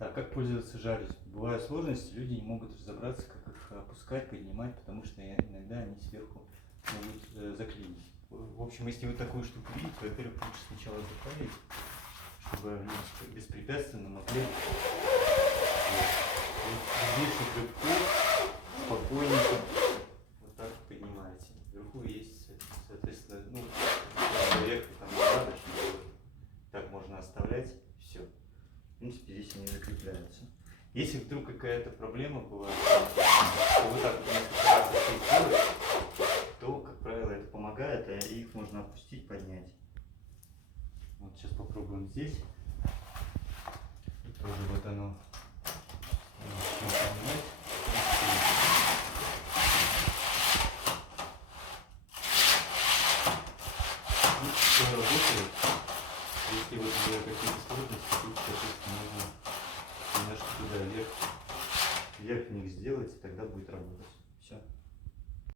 Так, как пользоваться жалюзи? Бывают сложности, люди не могут разобраться, как их опускать, поднимать, потому что иногда они сверху могут заклинить. В общем, если вы такую штуку видите, во-первых, лучше сначала заправить, чтобы они беспрепятственно могли здесь рывку спокойненько вот так поднимаете. Вверху есть, соответственно, ну, наверх там не надо, чтобы так можно оставлять, все. В принципе, здесь они закрепляются. Если вдруг какая-то проблема бывает, то вот так вот несколько раз это делать, то, как правило, это помогает, а их можно опустить, поднять. Вот сейчас попробуем здесь. И тоже вот оно. Все работает. Если вот какие-то сложности, тут, соответственно, нужно немножко туда вверх них сделать, и тогда будет работать. Все.